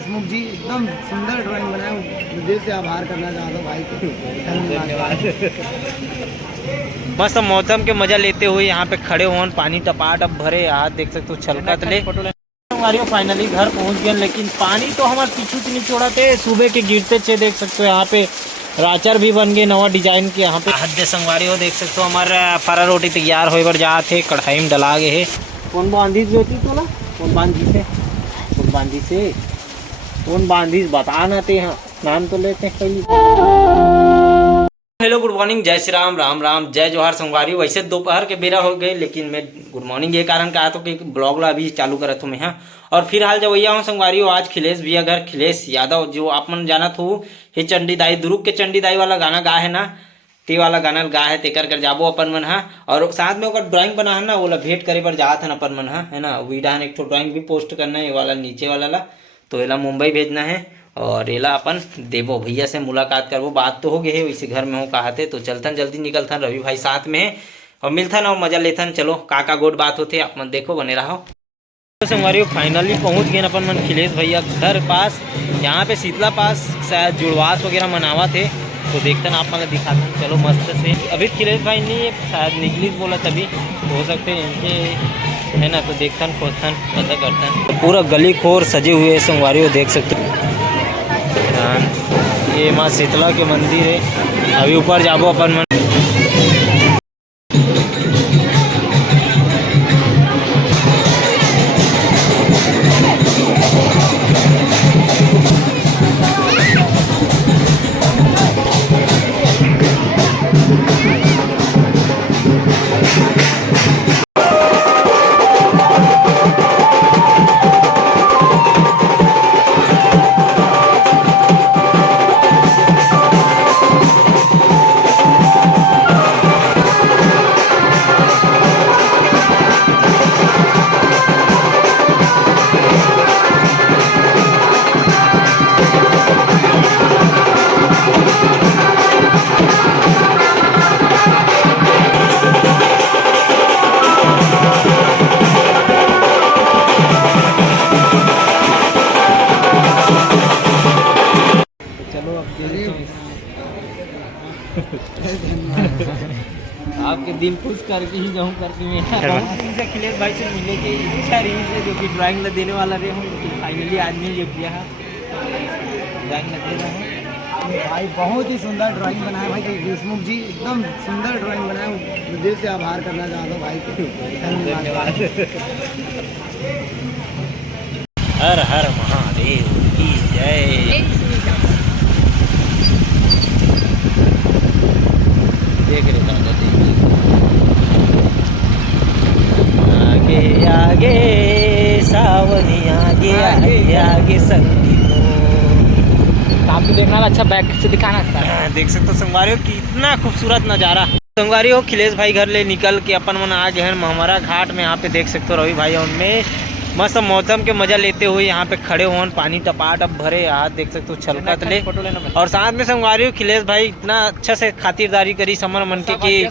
देशमुख जी, एकदम सुंदर ड्राइंग बनाए। दिल से आभार करना चाहता हूँ भाई को, धन्यवाद। मस्त मौसम के मजा लेते हुए यहाँ पे खड़े हो, पानी टपाटप भरे, यहाँ देख सकते हो छलकत ले। फाइनली घर पहुँच गए, लेकिन पानी तो हमारे पीछू से नहीं छोड़ा थे, सुबह के गिरते थे। देख सकते हो यहाँ पे राचर भी बन गए नवा डिजाइन के। यहाँ पे हद संगवारी हो, देख सकते हो हमारा फरा रोटी तैयार हो बर जाते, कढ़ाई में डला गए है। कौन बांधी होती तो ना, कौन बांधी से, कौन बांधी से, कौन बांधी बताना थे। हाँ नाम तो लेते हैं पहले। हेलो गुड मॉर्निंग, जय श्री राम, राम राम, जय जोहार संगवारी। वैसे दोपहर के बेरा हो गए, लेकिन मैं गुड मॉर्निंग ये कारण कहा तो कि ब्लॉग ला अभी चालू करा था मैं। हाँ और फिर हाल जवैया हूँ संगवारी। आज खिलेश भैया घर, खिलेश यादव जो आप मन जाना थो, हे चंडी दाई दुर्ग के चंडी दाई वाला गाना गा है ना, ते वाला गाना गा है, तेकर कर जाबो अपन मन। हाँ और साथ में ओकर ड्राइंग बना है ना, वो ला भेंट करे पर जात है अपन मन। हाँ है ना, वीडियो एक तो ड्राइंग भी पोस्ट करना है, ये वाला नीचे वाला ला, तो एला मुंबई भेजना है और एला अपन देवो भैया से मुलाकात करबो। बात तो हो गई है, वैसे घर में हो कहते तो चलथन, जल्दी निकलथन, रवि भाई साथ में है और मिलथन और मजा लेथन। चलो का गोड बात होते आप मन देखो, बने रहो। तो संगवारी फाइनली पहुंच गए अपन मन खिलेश भैया घर पास। यहाँ पे शीतला पास शायद जुड़वास वगैरह मनावा थे, तो देखते आप मतलब दिखाते। चलो मस्त से, अभी खिलेश भाई नहीं शायद निकली बोला, तभी तो हो सकते हैं इनके है ना, तो देखथन खोजथन पता करथन। पूरा गली खोर सजे हुए संगवारी देख सकते हो। ये माँ शीतला के मंदिर है, अभी ऊपर जाबो अपन मन। आपके दिल खुश करके ही जाऊँ करके मैं बहुत दिन से खिलेश भाई से मिले की इच्छा रही है, जो कि ड्राइंग ला देने वाला रहे हूँ, लेकिन फाइनली आज मिल गया है, ड्राइंग ला दे रहा है। भाई बहुत ही सुंदर ड्राइंग बनाया भाई देशमुख जी, एकदम सुंदर ड्राइंग बनाया। दिल से आभार करना चाहता हूँ भाई को, धन्यवाद। हर हर महादेव की जय। देख रहे दादा, आगे आगे सावनी, आगे आगे आगे संगीनो। आपको देखना अच्छा बैक से दिखाना था। देख सकते हो संगवारी हो कितना खूबसूरत नज़ारा। संगवारी हो खिलेश भाई घर ले निकल के अपन मन आ गए हैं महामरा घाट में। यहाँ पे देख सकते हो रवि भाई उनमें मस्त मौसम के मजा लेते हुए यहाँ पे खड़े हो, पानी टपाटप भरे, हाथ देख सकते हो छलकत ले। और साथ में संगवारी हो खिलेश भाई इतना अच्छा से खातिरदारी करी समर मन के कि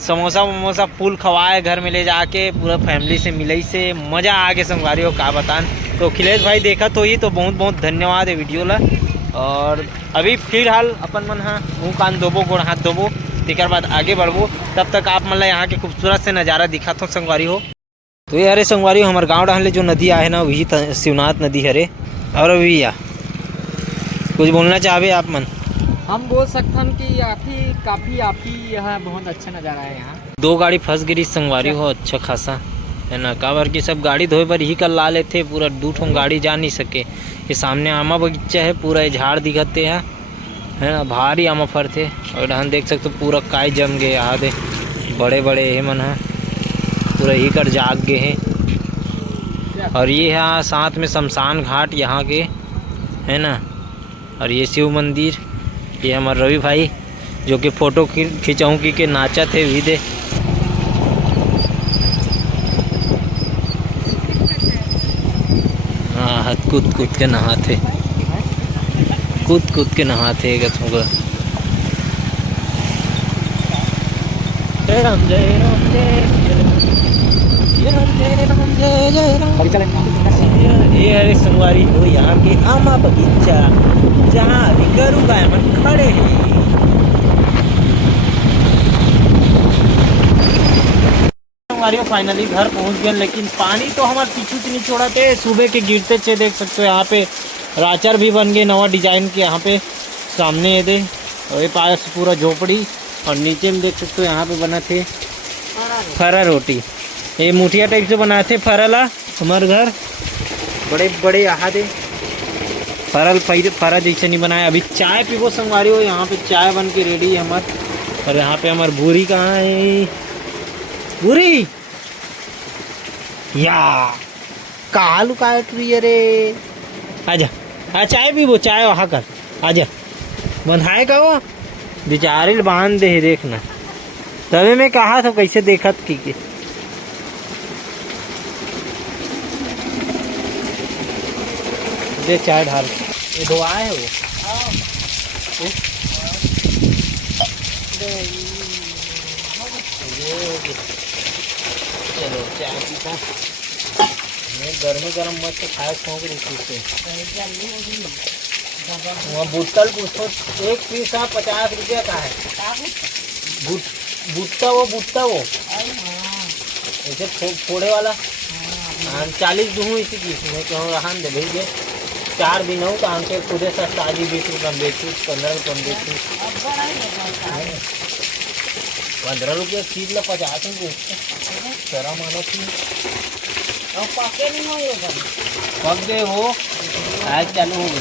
समोसा वमोसा फूल खवाए, घर में ले जाके पूरा फैमिली से मिले से मजा आ गए संगवारी हो का बतान। तो खिलेश भाई देखा तो ही तो बहुत बहुत धन्यवाद है वीडियो ला। और अभी फिलहाल अपन मन हाँ मुँह कान धोबो, गोड़ हाथ धोबो, तेकर बाद आगे बढ़बो। तब तक आप मतलब यहाँ के खूबसूरत से नज़ारा दिखा तो संगवारी हो। तो ये अरे संगवारी हमारे गांव डाहले जो नदी आए ना, वही शिवनाथ नदी हरे। और भैया कुछ बोलना चाहे आप मन? हम बोल सकते हैं कि काफ़ी यहाँ बहुत अच्छा नज़ारा है। यहाँ 2 गाड़ी फंस गिरी संगवारी हो अच्छा खासा है ना, काबर की सब गाड़ी धोए पर ही कल ला लेते, पूरा 2 ठो गाड़ी जा नहीं सके। ये सामने आमा बगीचा है, पूरा ये झाड़ दिखते है ना, भारी आमा फरते। और हम देख सकते पूरा काय जम गए, आधे बड़े बड़े है मन है, पूरा ही कर जाग गए हैं। और ये है साथ में शमशान घाट यहाँ के है ना, और ये शिव मंदिर। ये हमारे रवि भाई जो कि फ़ोटो खिंचाऊँ की के नाचा थे भी दे। हाँ कूद कूद के नहाते, कूद कूद के नहाते गए। जय राम जय राम जय ये है संगवारी हो यहाँ के आमा बगीचा, जहाँ अभी गरु गाय मन खड़े हैं। संगवारी फाइनली घर पहुँच गए, लेकिन पानी तो हमारे पीछू से नहीं छोड़ा थे। सुबह के गिरते चे देख सकते हो यहाँ पे राचर भी बन गए नवा डिजाइन के। यहाँ पे सामने ये दे और ये पास पूरा झोपड़ी, और नीचे में देख सकते हो यहाँ पे बना थे फरा रोटी। ये मुठिया टाइप से बनाए थे फरला। हमारे घर बड़े बड़े यहाँ थे फरा जैसे नहीं बनाया। अभी चाय पीबो संगवारी हो, यहाँ पे चाय बन के रेडी है हमार। और यहाँ पे हमार भूरी कहाँ है, भूरी या कहाँ लुकाट रही है रे। आजा आ चाय पीबो, चाय वहाँ कर आजा। बंधाए का वो बेचारे बांध दे देखना, तभी मैं कहा था कैसे देखा की के। दे चाय ढाल, ये दो आए है वो। चलो चाय पीता, मैं गर्म गर्म मस्त खाए खोक रही थी। वहाँ बुट्टल पूछो, एक पीस 50 रुपया का है। बुट्टा वो ऐसे फोड़े वाला 40 दूँ इसी की। मैं कहूँ रहान दे भेज दे, 4 दिन हो तो हमके खुदे सा ताजी 20 रुपये में बेचू, 15 रुपये में बेचू। 15 रुपये चीज ला 50 रुपये शरा मानो थी। पके नहीं हो पक गए वो, आज चालू हो गई।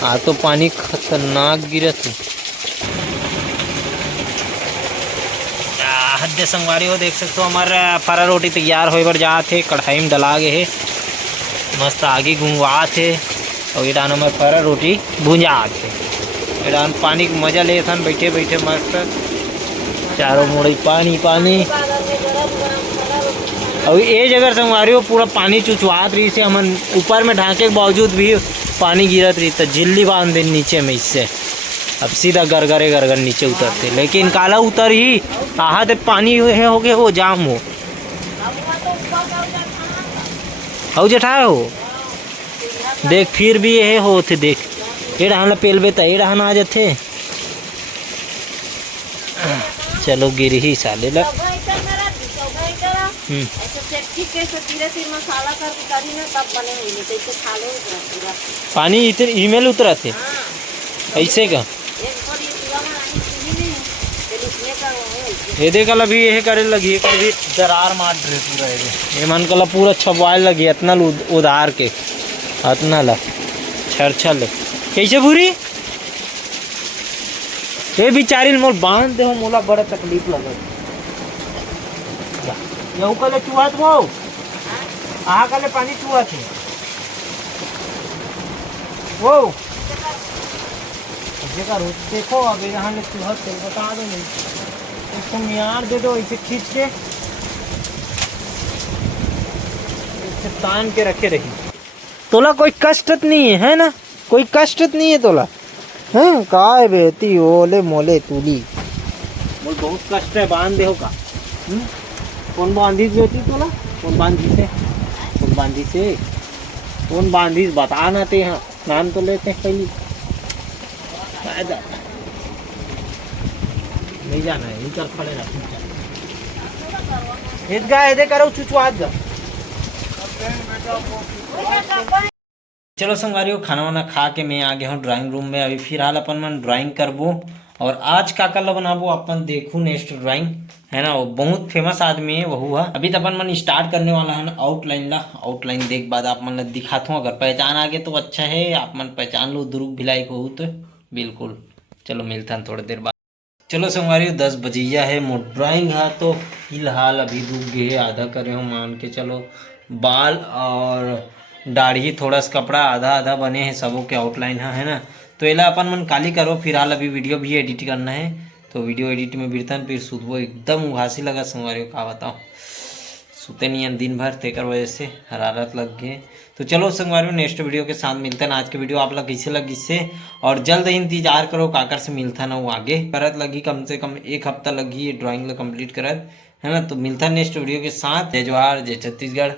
हाँ तो पानी खतरनाक गिरा थी। हद संगवारी हो देख सकते हो हमारा फरा रोटी तैयार हो जाते, कढ़ाई में डला गए है मस्त आगे घुंगवा थे। और ये डान हमारे फरा रोटी भुंजा थे, ये डान पानी का मजा ले था बैठे बैठे मस्त चारों मुड़े पानी पानी। और ये जगह संगवारी हो पूरा पानी चुचवात रही से, हम ऊपर में ढाके के बावजूद भी पानी गिरत रही, तो झिल्ली बांध दे नीचे में। इससे अब सीधा गरगर नीचे उतरते, लेकिन काला उतर ही आहा दे पानी हो गए हो जाम हो जठाए हो। देख फिर भी ये हो थे, देख ये रहना पेलबे तो ये रहना आ जाते। चलो गिर ही साले ला। पानी इतने ईमेल उतरा थे ऐसे का। ये देखला भी ये करे लगी, कभी दरार मार रहे पूरा। ये मन कला पूरा छपवाए लगी, इतना उधार के इतना ला छर कैसे भूरी। ये बिचारी मोल बांध दे, मोला बड़ा तकलीफ लगे। यहू कले चुहात वो आहा कले पानी चुहा थे वो देखो। अब यहाँ ले चूहा तेल बता दो, नहीं इसको मियार दे दो ऐसे खींच के, इसे तान के रखे रही। तोला कोई कष्ट नहीं है ना, कोई कष्ट नहीं है तोला है काय बेती ओले मोले तूली। बोल बहुत कष्ट है, बांध दे हो का। कौन बांधी बेटी तोला, कौन बांधी से, कौन बांधी से, कौन बांधी बता ना ते। हाँ नाम तो लेते हैं पहले, नहीं जाना है इनका खड़े रह करो चुचवात जा। चलो संगवारियों खाना वाना खा के मैं आ गया हूँ ड्राइंग रूम में। अभी फिलहाल अपन मन ड्राइंग करबो, और आज का कल बनाबो अपन देखू नेक्स्ट ड्राइंग है ना। वो बहुत फेमस आदमी है वहू है। अभी तो अपन मन स्टार्ट करने वाला है आउटलाइन ला। आउटलाइन देख बाद आप मन दिखाता हूँ, अगर पहचान आ गए तो अच्छा है, आप मन पहचान लो दुर्ग भिलाई को हो तो बिल्कुल। चलो मिलता है थोड़ी देर बाद। चलो संगवारियों 10 बजिया है, मोर ड्राइंग है तो फिलहाल अभी रुक गए, आधा करे हो मान के चलो। बाल और दाढ़ी थोड़ा सा कपड़ा आधा आधा बने हैं, सबों के आउटलाइन है ना। तो एला अपन मन काली करो। फिलहाल अभी वीडियो भी एडिट करना है, तो वीडियो एडिट में बिरतन फिर सुधबो एकदम उघासी लगा संगवारियों का बताओ। सुते नहीं हैं दिन भर, तेकर वजह से हरारत लग गए। तो चलो संगवारी नेक्स्ट वीडियो के साथ मिलते हैं। आज के वीडियो आप लोग कैसे लगी से, और जल्द इंतजार करो काकर से मिलता ना वो आगे करत लगी, कम से कम 1 हफ्ता लगी ये ड्राइंग ला कंप्लीट करत, है ना। तो मिलता है नेक्स्ट वीडियो के साथ। जय जवाहर, जय छत्तीसगढ़।